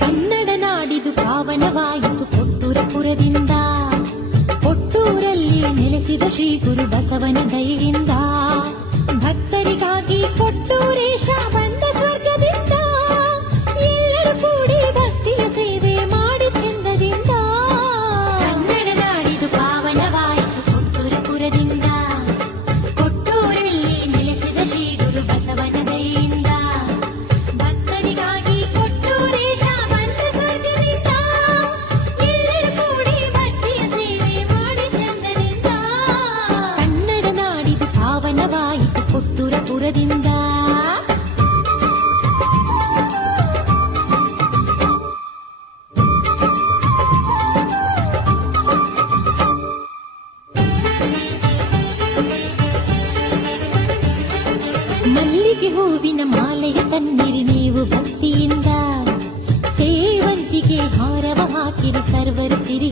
ಕನ್ನಡ ನಾಡಿದು ಪಾವನವಾಯಿತು ಕೊಟ್ಟೂರಪುರದಿಂದ, ಕೊಟ್ಟೂರಲ್ಲಿ ನೆಲೆಸಿದ ಶ್ರೀ ಗುರು ಬಸವನ ದಯೆಯಿಂದ, ಭಕ್ತರಿಗಾಗಿ ಕೊಟ್ಟೂರೇಶ ಬಂದ ಸ್ವರ್ಗದಿಂದ, ಎಲ್ಲರೂ ಕೂಡಿ ಭಕ್ತಿಯ ಸೇವೆ ಮಾಡಿ ಚಂದದಿಂದ. ಕನ್ನಡ ನಾಡಿದು ಪಾವನವಾಯಿತು ಕೊಟ್ಟೂರಪುರದಿಂದ, ಕೊಟ್ಟೂರಲ್ಲಿ ನೆಲೆಸಿದ ಶ್ರೀ ಗುರು ಬಸವನ ದಯೆಯಿಂದ, ಭಕ್ತರಿಗಾಗಿ ಕೊಟ್ಟೂರೇಶ ಬಂದ ಸ್ವರ್ಗದಿಂದ, ಎಲ್ಲರೂ ಕೂಡಿ ಭಕ್ತಿಯ ಸೇವೆ ಮಾಡಿ ಚಂದದಿಂದ. ಕನ್ನಡ ನಾಡಿದು ಪಾವನವಾಯಿತು ಕೊಟ್ಟೂರಪುರದಿಂದ. ಮಲ್ಲಿಗೆ ಹೂವಿನ ಮಾಲೆಯ ತನ್ನಿರಿ ನೀವು ಭಕ್ತಿಯಿಂದ, ಸೇವಂತಿಗೆ ಹಾರವ ಹಾಕಿರಿ ಸರ್ವರು ಸಿರಿ